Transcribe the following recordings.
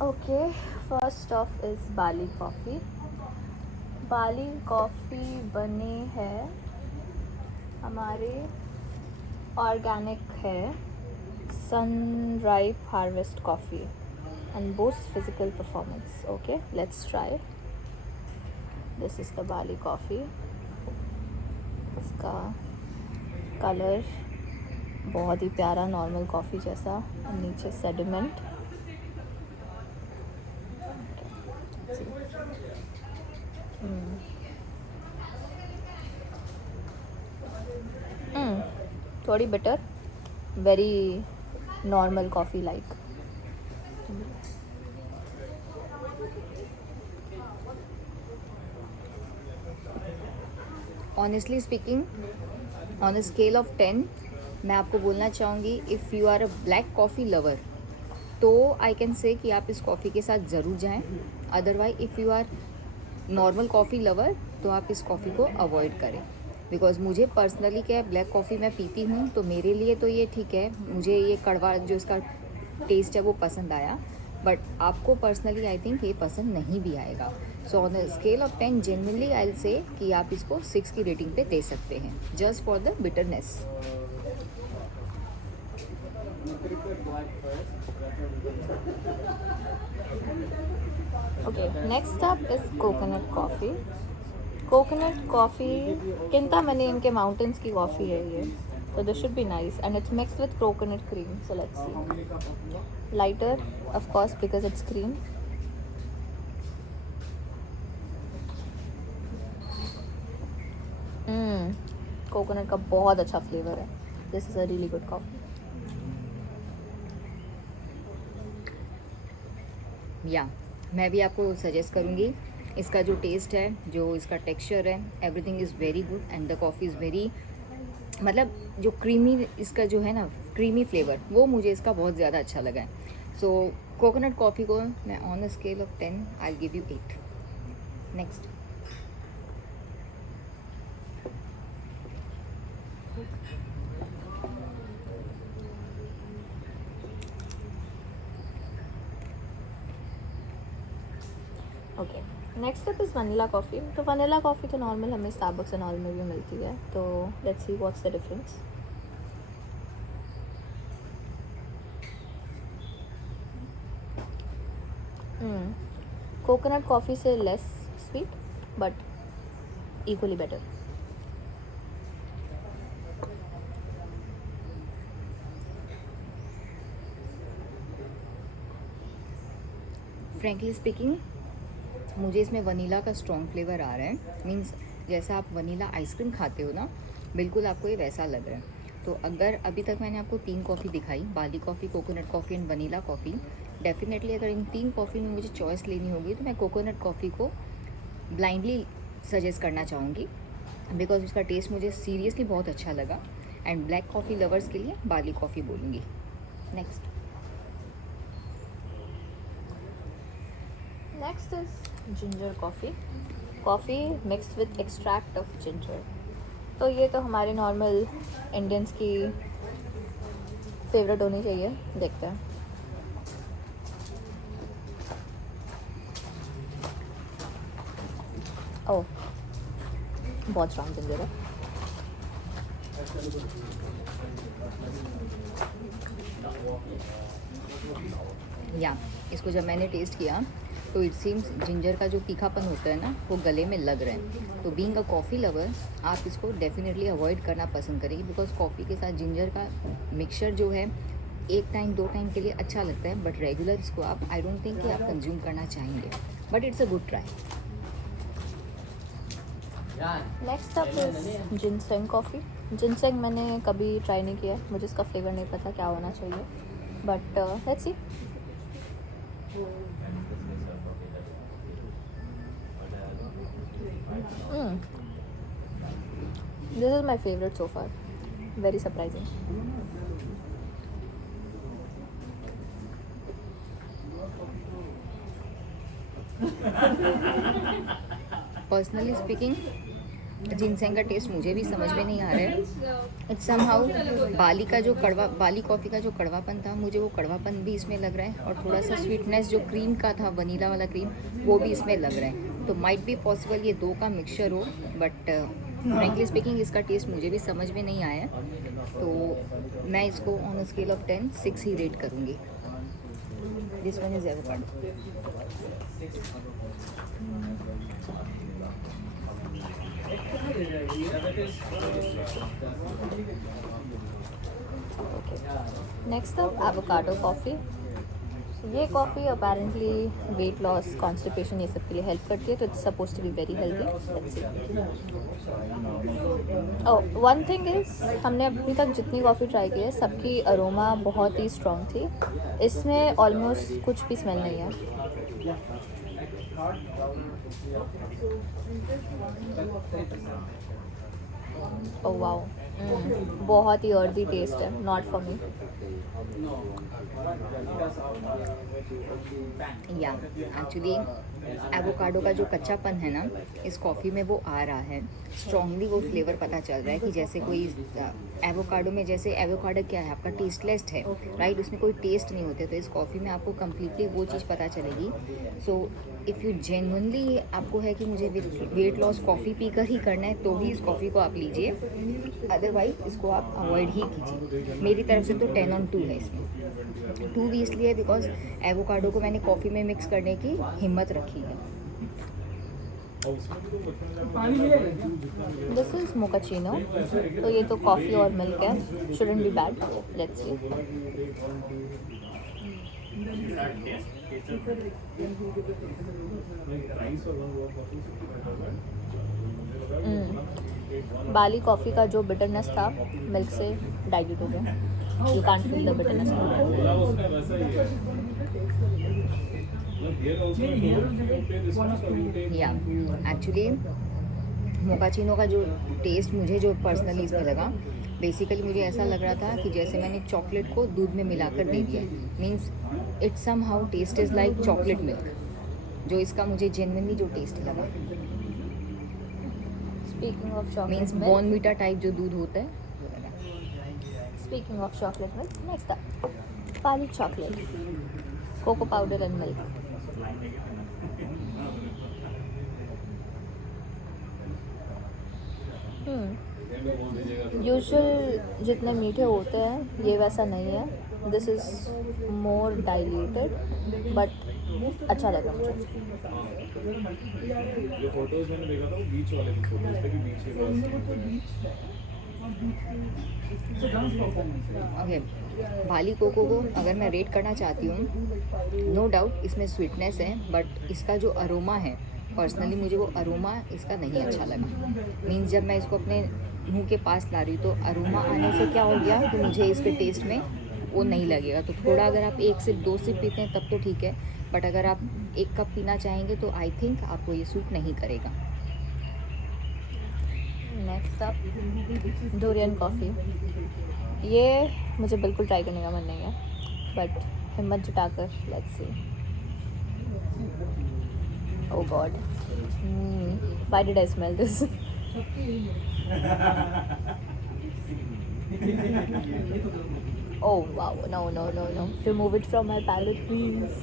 Okay, first off is Bali coffee. Bali coffee बने है हमारे ऑर्गेनिक है sunripe harvest coffee and boosts physical performance. Okay, let's try. This is the Bali coffee. इसका colour बहुत ही प्यारा normal coffee जैसा और नीचे सेडिमेंट. थोड़ी bitter, very normal coffee like. Honestly speaking, on a scale of 10 मैं आपको बोलना चाहूँगी if you are a black coffee lover तो आई कैन से कि आप इस कॉफ़ी के साथ ज़रूर जाएं. Otherwise if you are normal coffee lover तो आप इस कॉफ़ी को अवॉइड करें. बिकॉज मुझे पर्सनली क्या है, ब्लैक कॉफ़ी मैं पीती हूँ तो मेरे लिए तो ये ठीक है, मुझे ये कड़वा जो इसका टेस्ट है वो पसंद आया. बट आपको पर्सनली आई थिंक ये पसंद नहीं भी आएगा. So on the scale of 10 generally I will say कि आप इसको 6 की रेटिंग पे दे सकते हैं just for the bitterness. Okay, next up is coconut coffee. Coconut coffee किंता मैंने इनके माउंटेन्स की कॉफ़ी है ये, so this should be nice and it's mixed with coconut cream, so let's see. Lighter of course because it's cream. Coconut का बहुत अच्छा flavour है. This is a really good coffee. या मैं भी आपको सजेस्ट करूँगी. इसका जो टेस्ट है, जो इसका टेक्सचर है, everything is very good and the coffee is very, मतलब जो क्रीमी इसका जो है ना क्रीमी फ्लेवर वो मुझे इसका बहुत ज़्यादा अच्छा लगा है. सो कोकोनट कॉफ़ी को मैं on the scale of 10 I give you 8. Next. Okay, next up is vanilla coffee. तो वनीला कॉफ़ी तो नॉर्मल हमें स्टारबक्स एंड ऑल में भी मिलती है, तो let's see what's the difference. Coconut coffee से less sweet but equally better. Frankly speaking मुझे इसमें वनीला का स्ट्रॉन्ग फ्लेवर आ रहा है. मीन्स जैसा आप वनीला आइसक्रीम खाते हो ना, बिल्कुल आपको ये वैसा लग रहा है. तो अगर अभी तक मैंने आपको 3 कॉफ़ी दिखाई, Bali coffee, coconut coffee and vanilla coffee, definitely अगर इन 3 कॉफ़ी में मुझे चॉइस लेनी होगी तो मैं कोकोनट कॉफ़ी को ब्लाइंडली सजेस्ट करना चाहूँगी बिकॉज उसका टेस्ट मुझे सीरियसली बहुत अच्छा लगा. एंड ब्लैक कॉफ़ी लवर्स के लिए बाली कॉफ़ी बोलूँगी. Next. Next is ginger coffee. Coffee mixed with extract of ginger. तो ये तो हमारे नॉर्मल इंडियंस की फेवरेट होनी चाहिए. देखते हैं. ओह, बहुत स्ट्रॉन्ग जिंजर है. या इसको जब मैंने टेस्ट किया तो इट सीम्स जिंजर का जो तीखापन होता है ना वो गले में लग रहा है. तो बीइंग अ कॉफ़ी लवर आप इसको डेफिनेटली अवॉइड करना पसंद करेंगे बिकॉज कॉफ़ी के साथ जिंजर का मिक्सचर जो है 1 टाइम 2 टाइम के लिए अच्छा लगता है बट रेगुलर इसको आप आई डोंट थिंक कि आप कंज्यूम करना चाहेंगे. But it's a good try. Next up is ginseng coffee. Ginseng मैंने कभी ट्राई नहीं किया, मुझे इसका फ्लेवर नहीं पता क्या होना चाहिए, but let's see. This is my favorite so far. Very surprising. Personally speaking, ginseng का टेस्ट मुझे भी समझ में नहीं आ रहा है। इट्स समहाउ बाली कॉफ़ी का जो कड़वापन था, मुझे वो कड़वापन भी इसमें लग रहा है, और थोड़ा सा स्वीटनेस जो क्रीम का था, वनीला वाला क्रीम, वो भी इसमें लग रहा है। तो माइट बी पॉसिबल ये दो का मिक्सचर हो, बट फ्रेंकली स्पीकिंग इसका टेस्ट मुझे भी समझ में नहीं आया। तो मैं इसको ऑन अ स्केल ऑफ 10 6 ही रेट करूँगी। This one is avocado. Next up avocado coffee. ये coffee apparently weight loss, constipation, ये सब के लिए हेल्प करती है, तो it's suppose to be very healthy. Oh, one thing is, हमने अभी तक जितनी कॉफ़ी ट्राई की है सबकी अरोमा बहुत ही स्ट्रॉन्ग थी। इसमें ऑलमोस्ट कुछ भी स्मेल नहीं है। ओह वाओ, बहुत ही अर्दी टेस्ट है, नॉट फॉर मी। या एक्चुअली एवोकाडो का जो कच्चापन है ना, इस कॉफ़ी में वो आ रहा है, स्ट्रॉन्गली वो फ्लेवर पता चल रहा है कि जैसे कोई एवोकाडो में, जैसे एवोकाडो क्या है आपका टेस्टलेस है, राइट, उसमें कोई टेस्ट नहीं होते, तो इस कॉफ़ी में आपको कम्प्लीटली वो चीज़ पता चलेगी। सो इफ़ यू जेन्युइनली आपको है कि मुझे वेट लॉस कॉफ़ी पीकर ही करना है, तो ही इस कॉफ़ी को आप लीजिए, अदरवाइज इसको आप अवॉइड ही कीजिए। मेरी तरफ से तो 10 on 2 है इसमें। 2 भी इसलिए बिकॉज एवोकाडो को मैंने कॉफ़ी में मिक्स करने की हिम्मत रखी है। दिस इज मोकाचिनो, तो ये तो कॉफ़ी और मिल्क है, shouldn't be bad, let's see. Bali coffee का जो बिटरनेस था मिल्क से डाइल्यूट हो गया। You can't feel the bitterness. या एक्चुअली मोकाचिनो का जो टेस्ट मुझे जो पर्सनली इसमें लगा, बेसिकली मुझे ऐसा लग रहा था कि जैसे मैंने चॉकलेट को दूध में मिलाकर दे दिया। Means it somehow taste is like chocolate milk, जो इसका मुझे जेन्युइनली जो टेस्ट लगा। Speaking of chocolate means Bournvita type जो दूध होता है। Speaking of chocolate milk, next up, Pali chocolate, cocoa powder and milk. Usual जितने मीठे होते हैं ये वैसा नहीं है। This is more diluted, but अच्छा लगा मुझे। जो फोटोज मैंने देखा था वो बीच वाले की फोटोज थे कि बीच ओके, बाली कोको को अगर मैं रेट करना चाहती हूँ, नो डाउट इसमें स्वीटनेस है, बट इसका जो अरोमा है, पर्सनली मुझे वो अरोमा इसका नहीं अच्छा लगा। मीन्स जब मैं इसको अपने मुंह के पास ला रही हूँ तो अरोमा आने से क्या हो गया कि मुझे इसके टेस्ट में वो नहीं लगेगा। तो थोड़ा अगर आप 1 सिप 2 सिप पीते हैं तब तो ठीक है, बट अगर आप 1 कप पीना चाहेंगे तो आई थिंक आपको ये सूट नहीं करेगा। Next up Dorian coffee. ये मुझे बिल्कुल ट्राई करने का मन नहीं है, बट हिम्मत जुटाकर let's see. Oh God, why did I smell this? Oh wow, no, remove it from my palate please.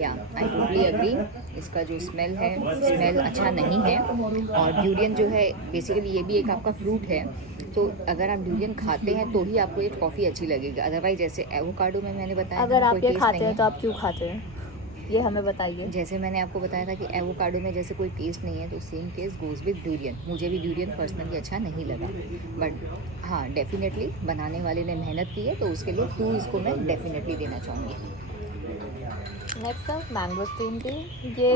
या आई टोटली एग्री, इसका जो स्मेल है, स्मेल अच्छा नहीं है। और ड्यूरियन जो है बेसिकली ये भी एक आपका फ्रूट है, तो अगर आप ड्यूरियन खाते हैं तो ही आपको ये कॉफ़ी अच्छी लगेगी। अदरवाइज जैसे एवोकाडो में मैंने बताया, अगर आप ये खाते हैं तो आप क्यों खाते हैं, ये हमें बताइए। जैसे मैंने आपको बताया था कि एवोकाडो में जैसे कोई टेस्ट नहीं है, तो same case goes with durian. मुझे भी ड्यूरियन पर्सनली अच्छा नहीं लगा, बट हाँ डेफिनेटली बनाने वाले ने मेहनत की है, तो उसके लिए 2 इसको मैं डेफिनेटली देना चाहूँगी। नेक्स्ट है मैंगोस्टीन टी। ये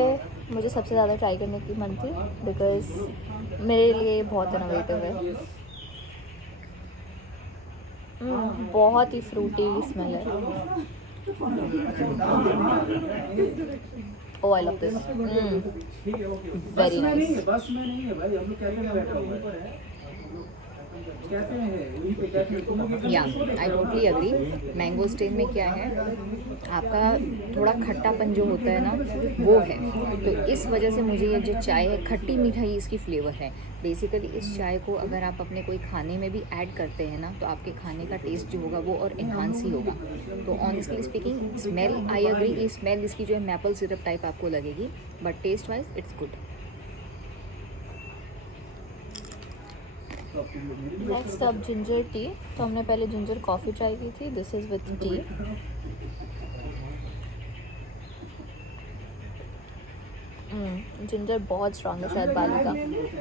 मुझे सबसे ज़्यादा ट्राई करने की मन थी बिकॉज मेरे लिए बहुत इनोवेटिव है। बहुत ही फ्रूटी स्मेल है। Oh, I love this. Very nice. Yeah I totally agree. Mango stain में क्या है, आपका थोड़ा खट्टापन जो होता है ना वो है, तो इस वजह से मुझे ये जो चाय है खट्टी मीठाई इसकी फ्लेवर है। बेसिकली इस चाय को अगर आप अपने कोई खाने में भी ऐड करते हैं ना तो आपके खाने का टेस्ट जो होगा वो और एनहांस ही होगा। तो honestly speaking smell I agree, ये स्मेल इसकी जो है मैपल सिरप टाइप आपको लगेगी, but taste wise it's good. Next अब जिंजर टी। तो हमने पहले जिंजर कॉफ़ी ट्राई की थी, this is with T. Ginger बहुत स्ट्रॉन्ग है, शायद बाली का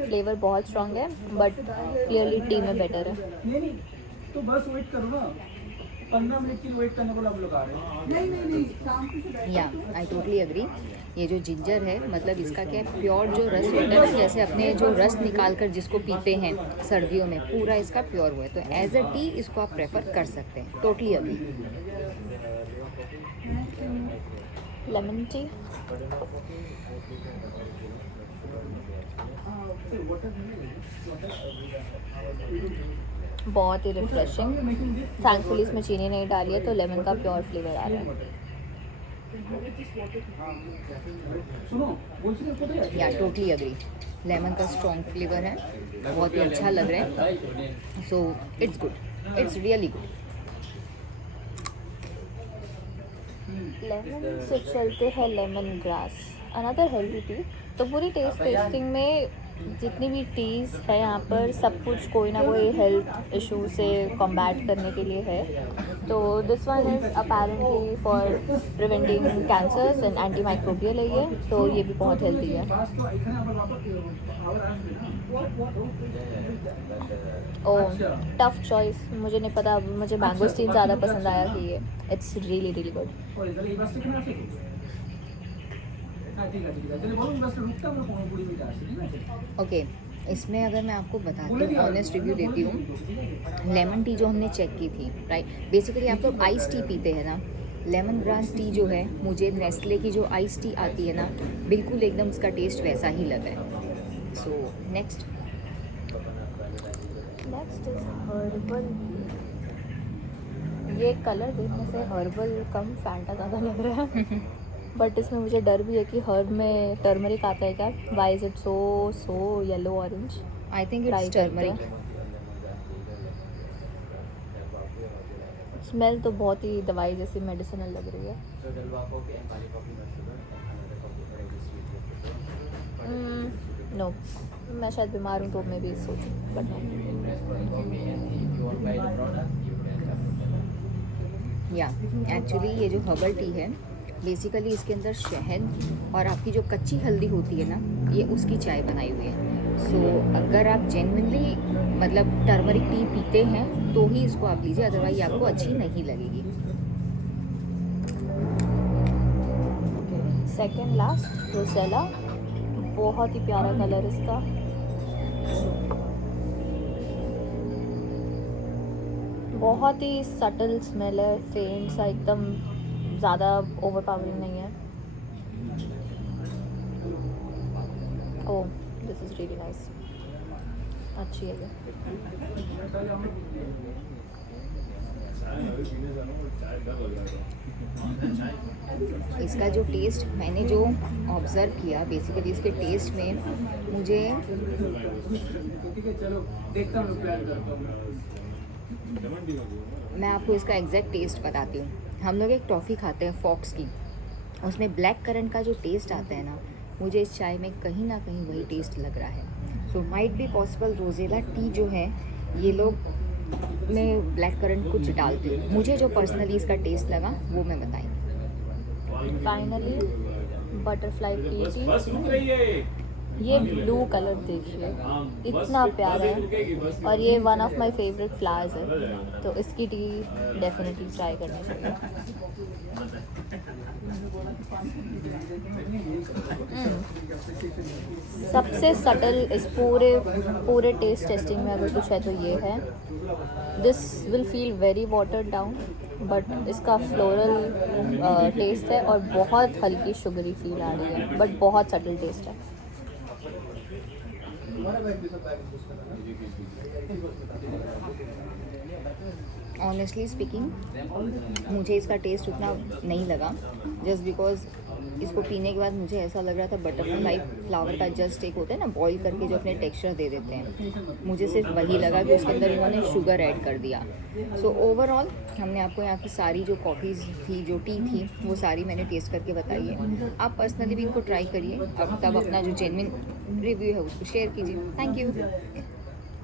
फ्लेवर बहुत स्ट्रॉन्ग है, बट क्लियरली टी में बेटर है। नहीं तो बस वेट करो ना, 15 मिनट की वेट करने को आप लोग आ रहे हैं। नहीं शांति से। या आई टोटली अग्री। ये जो जिंजर है मतलब इसका क्या है, प्योर जो रस होता है ना, जैसे अपने जो रस निकाल कर जिसको पीते हैं सर्दियों में, पूरा इसका प्योर हुआ है। तो एज अ टी इसको आप प्रेफर कर सकते हैं। Totally agree. लेमन टी बहुत ही रिफ्रेशिंग। थैंकफुली इसमें चीनी नहीं डाली है तो लेमन का प्योर फ्लेवर आ रहा है। या टोटली अग्री। लेमन का स्ट्रॉन्ग फ्लेवर है, बहुत ही अच्छा लग रहा है। So it's good, it's really good. Lemon से चलते हैं lemon grass, another healthy T. तो पूरी टेस्टिंग में जितनी भी टीज़ है यहाँ पर सब कुछ कोई ना कोई हेल्थ इशू से कॉम्बैट करने के लिए है। तो this one is apparently for preventing cancers and anti microbial है ये, तो ये भी बहुत हेल्दी है। ओह टफ चॉइस, मुझे नहीं पता, मुझे मैंगो स्टीन ज़्यादा पसंद आया कि ये it's really really good. Okay इसमें अगर मैं आपको बताती हूँ, ऑनेस्ट रिव्यू देती हूँ। लेमन टी जो हमने चेक की थी, राइट, बेसिकली आप लोग आइस टी पीते हैं ना, लेमन ग्रास टी जो है, मुझे नेस्ले की जो आइस टी आती है ना, बिल्कुल एकदम उसका टेस्ट वैसा ही लगा है। So next is herbal. ये कलर देखने से हर्बल कम फैंटा ज़्यादा लग रहा है बट इसमें मुझे डर भी है कि हर्ब में टर्मरिक आता है क्या? Why is it so yellow orange? I think it's turmeric. Smell तो बहुत ही दवाई जैसी मेडिसिनल लग रही है। नो मैं शायद बीमार हूँ तो मैं भी सोचूँ बट या एक्चुअली ये जो हर्बल टी है बेसिकली इसके अंदर शहद और आपकी जो कच्ची हल्दी होती है ना, ये उसकी चाय बनाई हुई है। सो अगर आप जेन्युइनली मतलब टर्मरिक टी पीते हैं तो ही इसको आप लीजिए, अदरवाइज आपको अच्छी नहीं लगेगी। सेकेंड लास्ट रोसेला, बहुत ही प्यारा कलर इसका। बहुत ही सटल स्मेल है, फेंट सा, एकदम ज़्यादा ओवरपावरिंग नहीं है। Oh this is really nice, अच्छी है ये। इसका जो टेस्ट मैंने जो ऑब्ज़र्व किया, बेसिकली इसके टेस्ट में मुझे मैं आपको इसका एग्जैक्ट टेस्ट बताती हूँ। हम लोग एक टॉफ़ी खाते हैं फॉक्स की, उसमें ब्लैक करंट का जो टेस्ट आता है ना, मुझे इस चाय में कहीं ना कहीं वही टेस्ट लग रहा है। So might be possible rosella tea जो है ये लोग में ब्लैक करंट कुछ डालते हैं। मुझे जो पर्सनली इसका टेस्ट लगा वो मैं बताएंगी। फाइनली बटरफ्लाई टी, ये ब्लू कलर देखिए इतना प्यारा है और ये one of my favourite flowers है, तो इसकी टी डेफिनेटली ट्राई करनी चाहिए। सबसे सटल इस पूरे टेस्ट टेस्टिंग में अगर कुछ है तो ये है। This will feel very watered down but इसका फ्लोरल टेस्ट है और बहुत हल्की शुगरी फील आ रही है, बट बहुत सटल टेस्ट है। ऑनेस्टली स्पीकिंग मुझे इसका टेस्ट उतना नहीं लगा, जस्ट बिकॉज इसको पीने के बाद मुझे ऐसा लग रहा था बटरफ्लाई फ्लावर का जस्ट एक होता है ना बॉईल करके जो अपने टेक्सचर दे देते हैं, मुझे सिर्फ वही लगा कि उसके अंदर इन्होंने शुगर ऐड कर दिया। सो ओवरऑल हमने आपको यहाँ की सारी जो कॉफ़ीज़ थी, जो टी थी, वो सारी मैंने टेस्ट करके बताई है। आप पर्सनली भी इनको ट्राई करिए, अब तब अपना जो जेन्युइन रिव्यू है उसको शेयर कीजिए। Thank you.